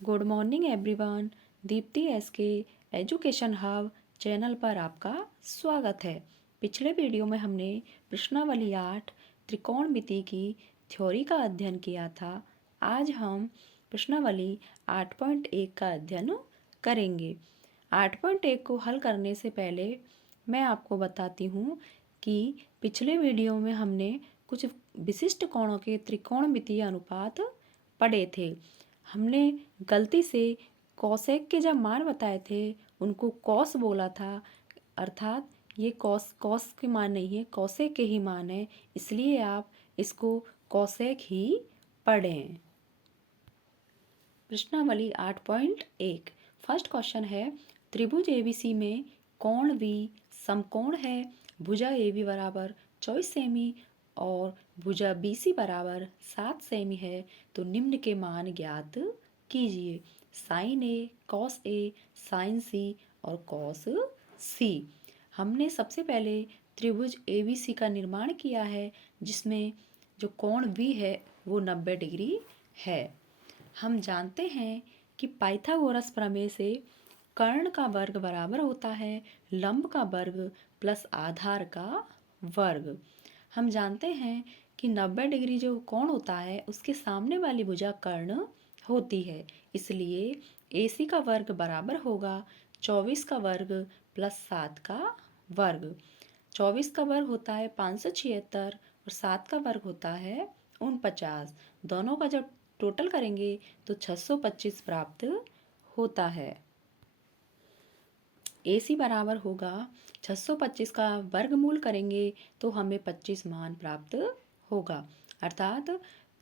Good morning everyone. Deepti S K education hub channel पर आपका स्वागत है। पिछले वीडियो में हमने प्रश्नावली 8 त्रिकोणमिति की थ्योरी का अध्ययन किया था। आज हम प्रश्नावली 8.1 का अध्ययन करेंगे। 8.1 को हल करने से पहले मैं आपको बताती हूँ कि पिछले वीडियो में हमने कुछ विशिष्ट कोणों के त्रिकोणमितीय अनुपात पढ़े थे। हमने गलती से कॉसेक के जब मान बताए थे उनको कॉस बोला था, अर्थात ये कॉस के मान नहीं है, कॉसेक के ही मान है, इसलिए आप इसको कॉसेक ही पढ़ें। प्रश्नावली 8.1 फर्स्ट क्वेश्चन है, त्रिभुज एबीसी में कोण V समकोण है। भुजा AB बराबर 24 सेमी और भुजा BC बराबर 7 सेमी है, तो निम्न के मान ज्ञात कीजिए। Sine A, cos A, sine C और कॉस C। हमने सबसे पहले त्रिभुज ABC का निर्माण किया है, जिसमें जो कोण V है वो 90 डिग्री है। हम जानते हैं कि पाइथागोरस प्रमेय से कर्ण का वर्ग बराबर होता है लंब का वर्ग प्लस आधार का वर्ग। हम जानते हैं कि 90 डिग्री जो कोण होता है उसके सामने वाली भुजा कर्ण होती है, इसलिए AC का वर्ग बराबर होगा 24 का वर्ग प्लस 7 का वर्ग। 24 का वर्ग होता है 576 और 7 का वर्ग होता है 49। दोनों का जब टोटल करेंगे तो 625 प्राप्त होता है। AC बराबर होगा 625 का वर्गमूल करेंगे तो हमें 25 मान प्राप्त होगा, अर्थात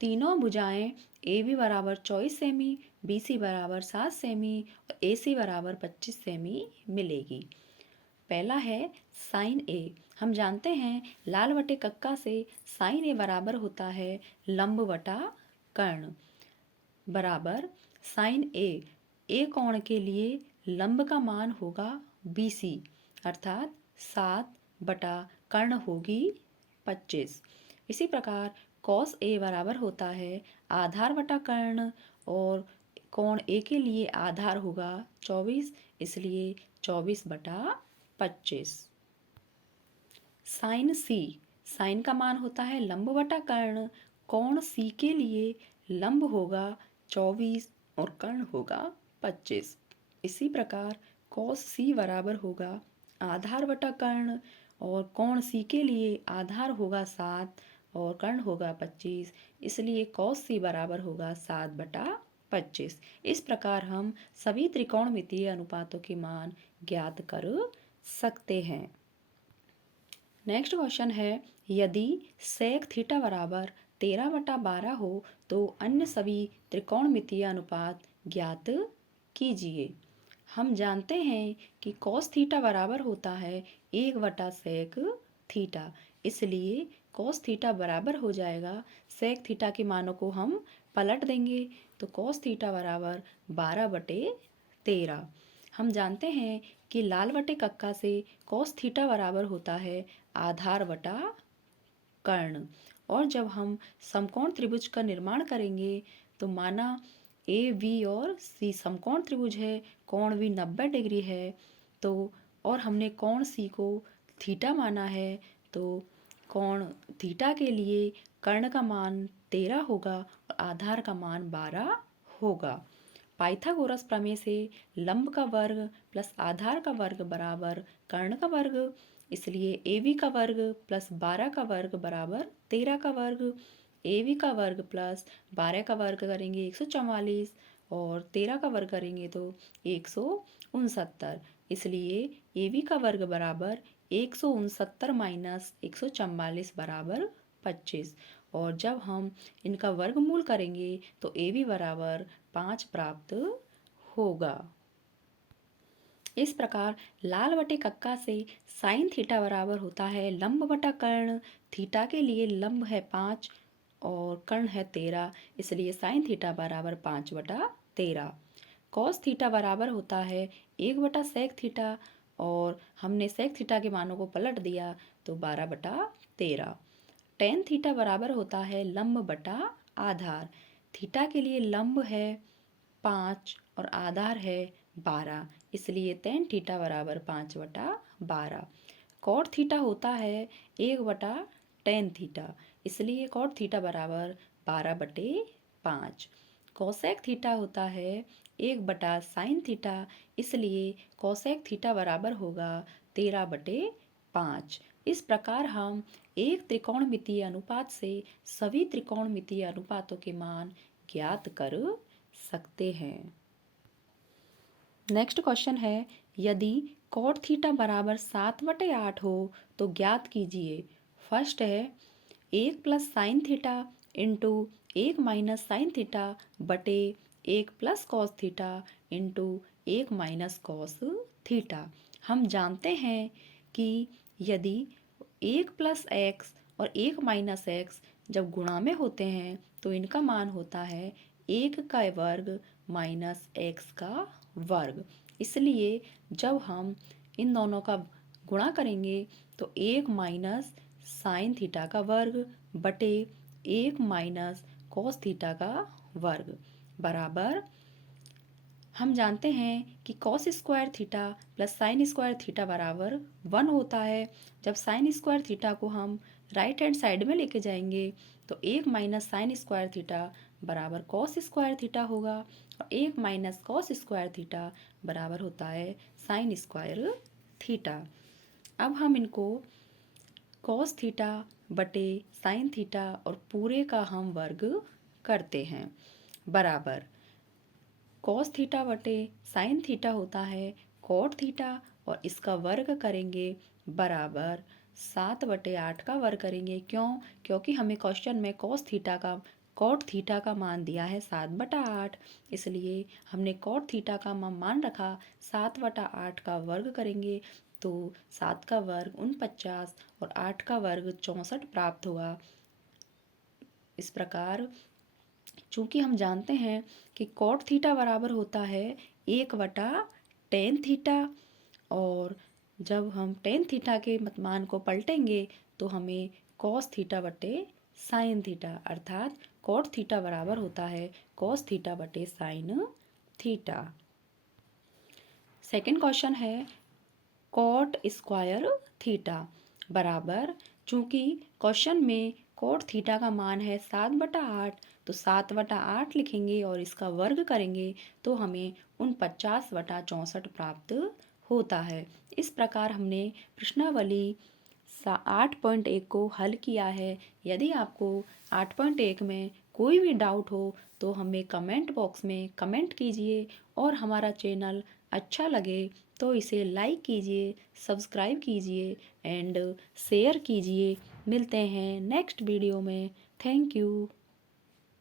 तीनों भुजाएं AB बराबर 24 सेमी, BC बराबर 7 सेमी और AC बराबर 25 सेमी मिलेगी। पहला है साइन A। हम जानते हैं लाल बटे कक्का से साइन A बराबर होता है लंब बटा कर्ण बराबर साइन A कोण के लिए लंब का मान होगा BC, अर्थात 7 बटा कर्ण होगी 25। इसी प्रकार कॉस A बराबर होता है आधार बटा कर्ण और कोण A के लिए आधार होगा 24, इसलिए 24 बटा 25। साइन C, साइन का मान होता है लंब बटा कर्ण, कोण C के लिए लंब होगा 24 और कर्ण होगा 25। इसी प्रकार कॉस C बराबर होगा आधार बटा कर्ण और कोण C के लिए आधार होगा 7 और कर्ण होगा 25, इसलिए कॉस C बराबर होगा 7 बटा 25। इस प्रकार हम सभी त्रिकोणमितीय अनुपातों के मान ज्ञात कर सकते हैं। नेक्स्ट क्वेश्चन है, यदि सेक थीटा बराबर 13 बटा 12 हो तो अन्य सभी त्रिकोणमितीय अनुपात ज्ञात कीजिए। हम जानते हैं कि कॉस थीटा बराबर होता है 1 बटा सेक थीटा, इसलिए कॉस थीटा बराबर हो जाएगा, सेक थीटा के मानों को हम पलट देंगे तो कॉस थीटा बराबर 12 बटे 13। हम जानते हैं कि लाल बटे कक्का से कॉस थीटा बराबर होता है आधार बटा कर्ण, और जब हम समकोण त्रिभुज का निर्माण करेंगे तो माना AB और C समकोण त्रिभुज है, कोण भी 90 डिग्री है, तो और हमने कोण C को थीटा माना है, तो कोण थीटा के लिए कर्ण का मान 13 होगा और आधार का मान 12 होगा। पाइथागोरस प्रमेय से लंब का वर्ग प्लस आधार का वर्ग बराबर कर्ण का वर्ग, इसलिए AB का वर्ग प्लस 12 का वर्ग बराबर 13 का वर्ग। AB का वर्ग प्लस 12 का वर्ग करेंगे 144 और 13 का वर्ग करेंगे तो 169, इसलिए AB का वर्ग बराबर 169 माइनस 144 बराबर 25, और जब हम इनका वर्गमूल करेंगे तो AB बराबर 5 प्राप्त होगा। इस प्रकार लाल बटे कक्का से साइन थीटा बराबर होता है लंब बटा कर्ण, थीटा के लिए लंब है 5 और कर्ण है 13, इसलिए साइन थीटा बराबर 5 बटा 13। कॉस थीटा बराबर होता है 1 बटा सेक थीटा, और हमने सेक थीटा के मानों को पलट दिया तो 12 बटा 13। टेन थीटा बराबर होता है लंब बटा आधार, थीटा के लिए लंब है 5 और आधार है 12, इसलिए tan थीटा बराबर 5/12। कॉट थीटा होता है 1/tan थीटा, इसलिए कॉट थीटा बराबर 12/5। कोसेक थीटा होता है 1/sin थीटा, इसलिए कोसेक थीटा बराबर होगा 13/5। इस प्रकार हम एक त्रिकोणमितीय अनुपात से सभी त्रिकोणमितीय अनुपातों के मान ज्ञात कर सकते हैं। नेक्स्ट क्वेश्चन है, यदि कॉट थीटा बराबर 7/8 हो तो ज्ञात कीजिए। फर्स्ट है 1 + sin theta into 1 - sin theta बटे 1 + cos theta into 1 - cos theta. हम जानते हैं कि यदि 1 + x और 1 - x जब गुणा में होते हैं तो इनका मान होता है 1 का वर्ग -x का वर्ग। इसलिए जब हम इन दोनों का गुणा करेंगे तो 1 - sin थीटा का वर्ग बटे 1 - cos थीटा का वर्ग बराबर, हम जानते हैं कि cos² theta plus sin² theta बराबर 1 होता है। जब sin² थीटा को हम राइट हैंड साइड में लेके जाएंगे तो 1 - sin² थीटा बराबर cos² थीटा होगा और 1 - cos² थीटा बराबर होता है sin² थीटा। अब हम इनको cos थीटा बटे sin थीटा और पूरे का हम वर्ग करते हैं बराबर cos थीटा बटे sin थीटा होता है cot थीटा और इसका वर्ग करेंगे बराबर 7/8 का वर्ग करेंगे। क्योंकि हमें क्वेश्चन में cot थीटा का मान दिया है 7/8, इसलिए हमने cot थीटा का मान रखा 7/8 का वर्ग करेंगे तो 7 का वर्ग 49 और 8 का वर्ग 64 प्राप्त हुआ। इस प्रकार चूंकि हम जानते हैं कि cot थीटा बराबर होता है 1/tan थीटा, और जब हम tan थीटा के मान को पलटेंगे तो हमें cos थीटा बटे sin थीटा अर्थात cot थीटा बराबर होता है cos थीटा बटे sin थीटा। सेकंड क्वेश्चन है cot² थीटा बराबर, चूंकि क्वेश्चन में cot थीटा का मान है 7/8 तो 7/8 लिखेंगे और इसका वर्ग करेंगे तो हमें 49/64 प्राप्त होता है। इस प्रकार हमने प्रश्नावली 8.1 को हल किया है। यदि आपको 8.1 में कोई भी डाउट हो तो हमें कमेंट बॉक्स में कमेंट कीजिए और हमारा चैनल अच्छा लगे तो इसे लाइक कीजिए, सब्सक्राइब कीजिए एंड शेयर कीजिए। मिलते हैं नेक्स्ट वीडियो में। Thank you.